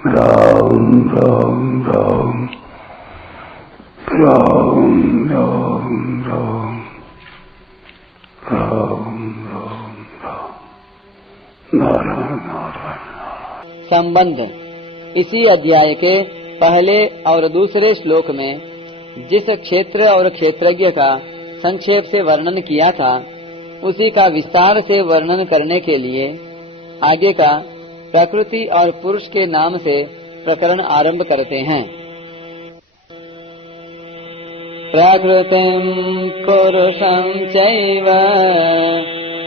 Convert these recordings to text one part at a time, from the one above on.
राम राम राम राम राम राम राम राम राम नारायण नारायण। संबंध। इसी अध्याय के पहले और दूसरे श्लोक में जिस क्षेत्र और क्षेत्रज्ञ का संक्षेप से वर्णन किया था, उसी का विस्तार से वर्णन करने के लिए आगे का प्रकृति और पुरुष के नाम से प्रकरण आरंभ करते हैं। प्रकृतिं पुरुषं चैव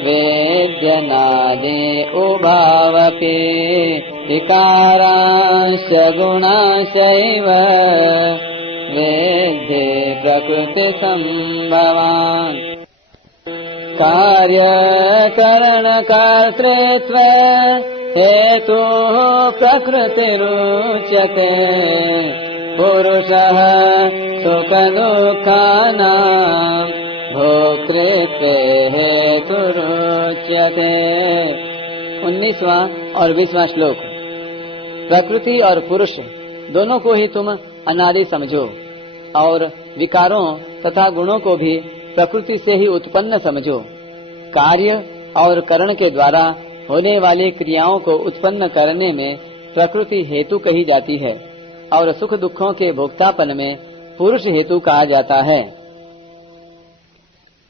वेद्यनादि उभावपि विकारांश्च गुणांश्चैव वेद्ये प्रकृति संभवान्। कार्यकरणकर्तृत्व हेतु प्रकृतिरुच्यते पुरुषः सुखदुःखानां भोक्तृत्वे हेतुरुच्यते। 19वां और 20वां श्लोक। प्रकृति और पुरुष दोनों को ही तुम अनादि समझो और विकारों तथा गुणों को भी प्रकृति से ही उत्पन्न समझो। कार्य और करण के द्वारा होने वाली क्रियाओं को उत्पन्न करने में प्रकृति हेतु कही जाती है और सुख दुखों के भोक्तापन में पुरुष हेतु कहा जाता है।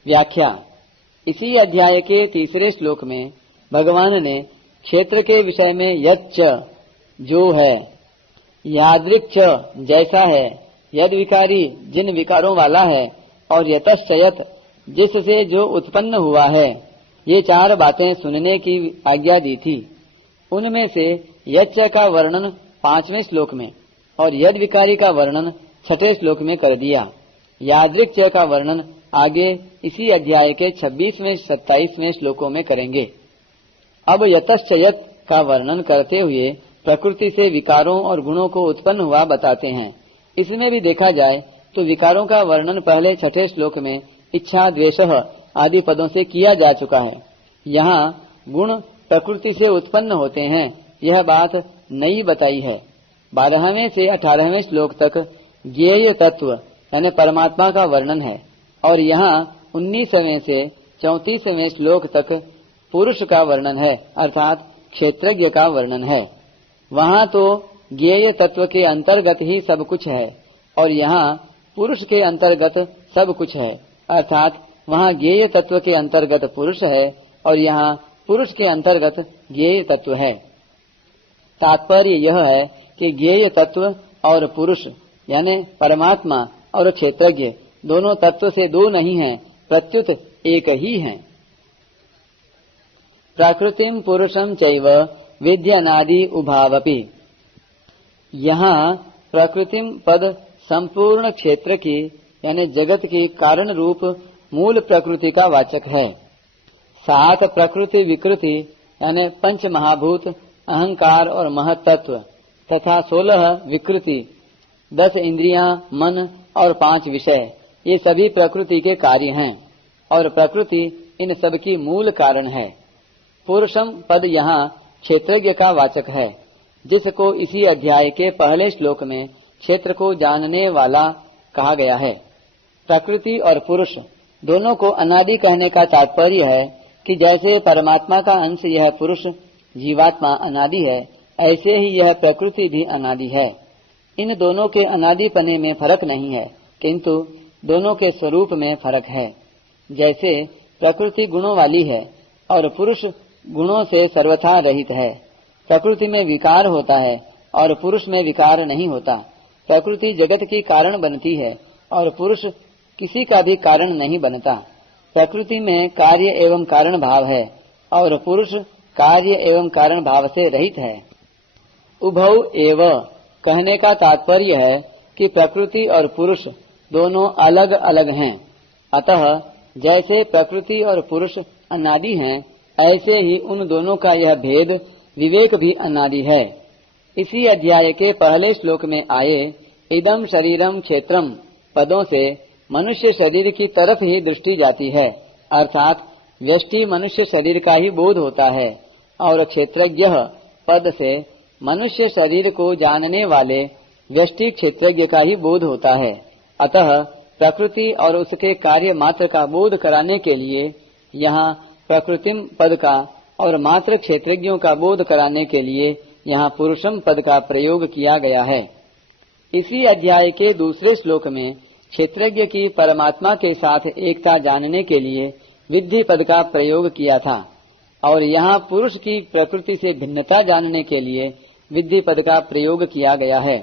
व्याख्या। इसी अध्याय के तीसरे श्लोक में भगवान ने क्षेत्र के विषय में यच्च जो है, यादृक्च जैसा है, यद विकारी जिन विकारों वाला है और यतश्चयत जिससे जो उत्पन्न हुआ है, ये 4 बातें सुनने की आज्ञा दी थी। उनमें से यच्च का वर्णन 5वें श्लोक में और यद विकारी का वर्णन 6ठे श्लोक में कर दिया। यादृक्च का वर्णन आगे इसी अध्याय के 26वें 27वें श्लोकों में करेंगे। अब यतश्चयत का वर्णन करते हुए प्रकृति से विकारों और गुणों को उत्पन्न हुआ बताते हैं। इसमें भी देखा जाए तो विकारों का वर्णन पहले 6ठे श्लोक में इच्छा द्वेषः आदि पदों से किया जा चुका है। यहाँ गुण प्रकृति से उत्पन्न होते हैं, यह बात नई बताई है। 12वें से 18वें श्लोक तक ज्ञेय तत्व यानी परमात्मा का वर्णन है और यहाँ 19वें से 34वें श्लोक तक पुरुष का वर्णन है, अर्थात क्षेत्रज्ञ का वर्णन है। वहाँ तो ज्ञेय तत्व के अंतर्गत ही सब कुछ है और यहाँ पुरुष के अंतर्गत सब कुछ है, अर्थात वहाँ ज्ञेय तत्व के अंतर्गत पुरुष है और यहाँ पुरुष के अंतर्गत ज्ञेय तत्व है। तात्पर्य यह है कि ज्ञेय तत्व और पुरुष यानी परमात्मा और क्षेत्रज्ञ दोनों तत्व से दो नहीं हैं, प्रत्युत एक ही हैं। प्रकृतिम पुरुषम चैव विद्यनादि उभावपि। यहाँ प्रकृतिम पद संपूर्ण क्षेत्र की यानी जगत की कारण रूप मूल प्रकृति का वाचक है। 7 प्रकृति विकृति यानी 5 महाभूत, अहंकार और महत्त्व तथा 16 विकृति, 10 इंद्रियां, मन और 5 विषय, ये सभी प्रकृति के कार्य हैं और प्रकृति इन सब की मूल कारण है। पुरुषम पद यहाँ क्षेत्रज्ञ का वाचक है, जिसको इसी अध्याय के पहले श्लोक में क्षेत्र को जानने वाला कहा गया है। प्रकृति और पुरुष दोनों को अनादि कहने का तात्पर्य है कि जैसे परमात्मा का अंश यह पुरुष जीवात्मा अनादि है, ऐसे ही यह प्रकृति भी अनादि है। इन दोनों के अनादिपने में फर्क नहीं है, किंतु दोनों के स्वरूप में फर्क है। जैसे प्रकृति गुणों वाली है और पुरुष गुणों से सर्वथा रहित है। प्रकृति में विकार होता है और पुरुष में विकार नहीं होता। प्रकृति जगत की कारण बनती है और पुरुष किसी का भी कारण नहीं बनता। प्रकृति में कार्य एवं कारण भाव है और पुरुष कार्य एवं कारण भाव से रहित है। उभौ एव कहने का तात्पर्य है कि प्रकृति और पुरुष दोनों अलग अलग हैं। अतः जैसे प्रकृति और पुरुष अनादि हैं, ऐसे ही उन दोनों का यह भेद विवेक भी अनादि है। इसी अध्याय के पहले श्लोक में आए इदम शरीरम क्षेत्रम पदों से मनुष्य शरीर की तरफ ही दृष्टि जाती है, अर्थात व्यष्टि मनुष्य शरीर का ही बोध होता है और क्षेत्रज्ञ पद से मनुष्य शरीर को जानने वाले व्यष्टि क्षेत्रज्ञ का ही बोध होता है। अतः प्रकृति और उसके कार्य मात्र का बोध कराने के लिए यहाँ प्रकृतिम पद का और मात्र क्षेत्रज्ञों का बोध कराने के लिए यहाँ पुरुषम पद का प्रयोग किया गया है। इसी अध्याय के दूसरे श्लोक में क्षेत्रज्ञ की परमात्मा के साथ एकता जानने के लिए विद्धि पद का प्रयोग किया था और यहाँ पुरुष की प्रकृति से भिन्नता जानने के लिए विद्धि पद का प्रयोग किया गया है।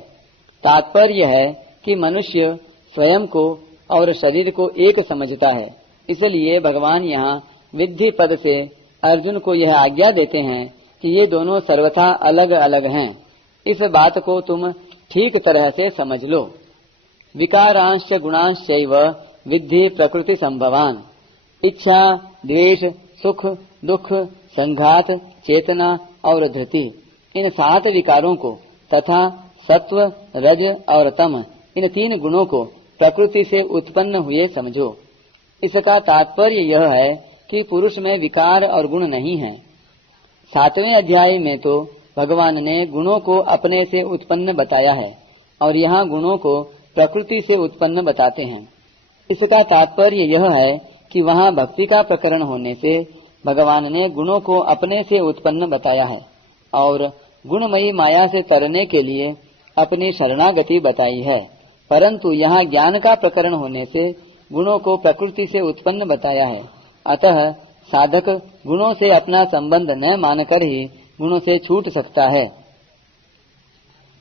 तात्पर्य है कि मनुष्य स्वयं को और शरीर को एक समझता है, इसलिए भगवान यहाँ विद्धि पद से अर्जुन को यह आज्ञा देते हैं कि ये दोनों सर्वथा अलग अलग हैं। इस बात को तुम ठीक तरह से समझ लो। विकारांश गुणांश्चैव विद्धि प्रकृति संभवान। इच्छा, द्वेष, सुख, दुख, संघात, चेतना और धृति, इन 7 विकारों को तथा सत्व, रज और तम, इन 3 गुणों को प्रकृति से उत्पन्न हुए समझो। इसका तात्पर्य यह है कि पुरुष में विकार और गुण नहीं है। 7वें अध्याय में तो भगवान ने गुणों को अपने से उत्पन्न बताया है और यहाँ गुणों को प्रकृति से उत्पन्न बताते हैं। इसका तात्पर्य यह है कि वहाँ भक्ति का प्रकरण होने से भगवान ने गुणों को अपने से उत्पन्न बताया है और गुणमयी माया से तरने के लिए अपनी शरणागति बताई है। परंतु यहाँ ज्ञान का प्रकरण होने से गुणों को प्रकृति से उत्पन्न बताया है। अतः साधक गुणों से अपना संबंध न मानकर ही गुणों से छूट सकता है।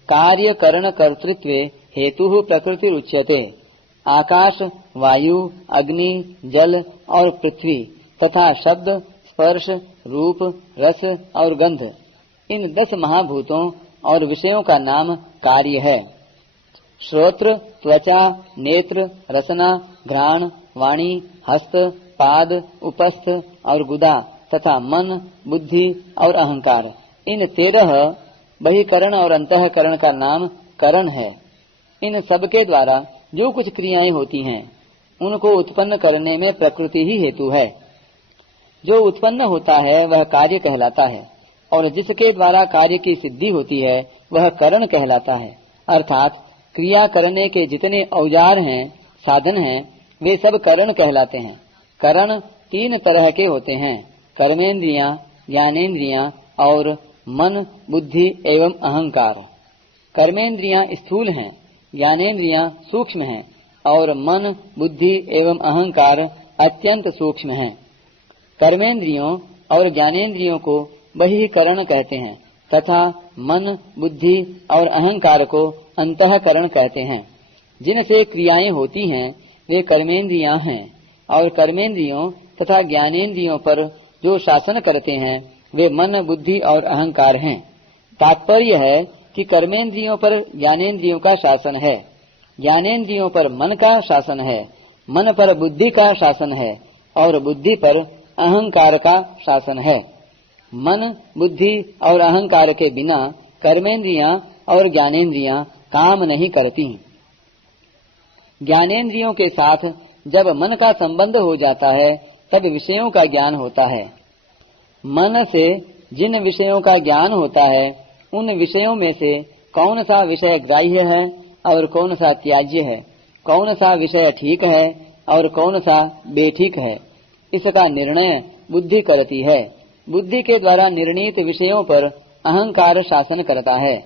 कार्य करण कर्तृत्व हेतु प्रकृति उच्यते। आकाश, वायु, अग्नि, जल और पृथ्वी तथा शब्द, स्पर्श, रूप, रस और गंध, इन 10 महाभूतों और विषयों का नाम कार्य है। श्रोत्र, त्वचा, नेत्र, रसना, घ्राण, वाणी, हस्त, पाद, उपस्थ और गुदा तथा मन, बुद्धि और अहंकार, इन 13 बहिकरण और अंतःकरण का नाम करण है। इन सब के द्वारा जो कुछ क्रियाएं होती हैं उनको उत्पन्न करने में प्रकृति ही हेतु है। जो उत्पन्न होता है वह कार्य कहलाता है और जिसके द्वारा कार्य की सिद्धि होती है वह करण कहलाता है। अर्थात क्रिया करने के जितने औजार हैं, साधन हैं, वे सब करण कहलाते हैं। करण 3 तरह के होते हैं: कर्मेंद्रियां, ज्ञानेंद्रियां और मन, बुद्धि एवं अहंकार। कर्मेंद्रियां स्थूल हैं, ज्ञानेंद्रियां सूक्ष्म हैं और मन, बुद्धि एवं अहंकार अत्यंत सूक्ष्म हैं। कर्मेंद्रियों और ज्ञानेंद्रियों को बहिकरण कहते हैं तथा मन, बुद्धि और अहंकार को अंतःकरण कहते हैं। जिनसे क्रियाएं होती हैं वे कर्मेंद्रियां हैं और कर्मेंद्रियों तथा ज्ञानेंद्रियों पर जो शासन करते हैं वे मन, बुद्धि और अहंकार हैं। तात्पर्य है कि कर्मेंद्रियों पर ज्ञानेंद्रियों का शासन है, ज्ञानेंद्रियों पर मन का शासन है, मन पर बुद्धि का शासन है और बुद्धि पर अहंकार का शासन है। मन, बुद्धि और अहंकार के बिना कर्मेंद्रियां और ज्ञानेंद्रियां काम नहीं करती। ज्ञानेंद्रियों के साथ जब मन का संबंध हो जाता है तब विषयों का ज्ञान होता है। मन से जिन विषयों का ज्ञान होता है उन विषयों में से कौन सा विषय ग्राह्य है और कौन सा त्याज्य है, कौन सा विषय ठीक है और कौन सा बेठीक है, इसका निर्णय बुद्धि करती है। बुद्धि के द्वारा निर्णीत विषयों पर अहंकार शासन करता है।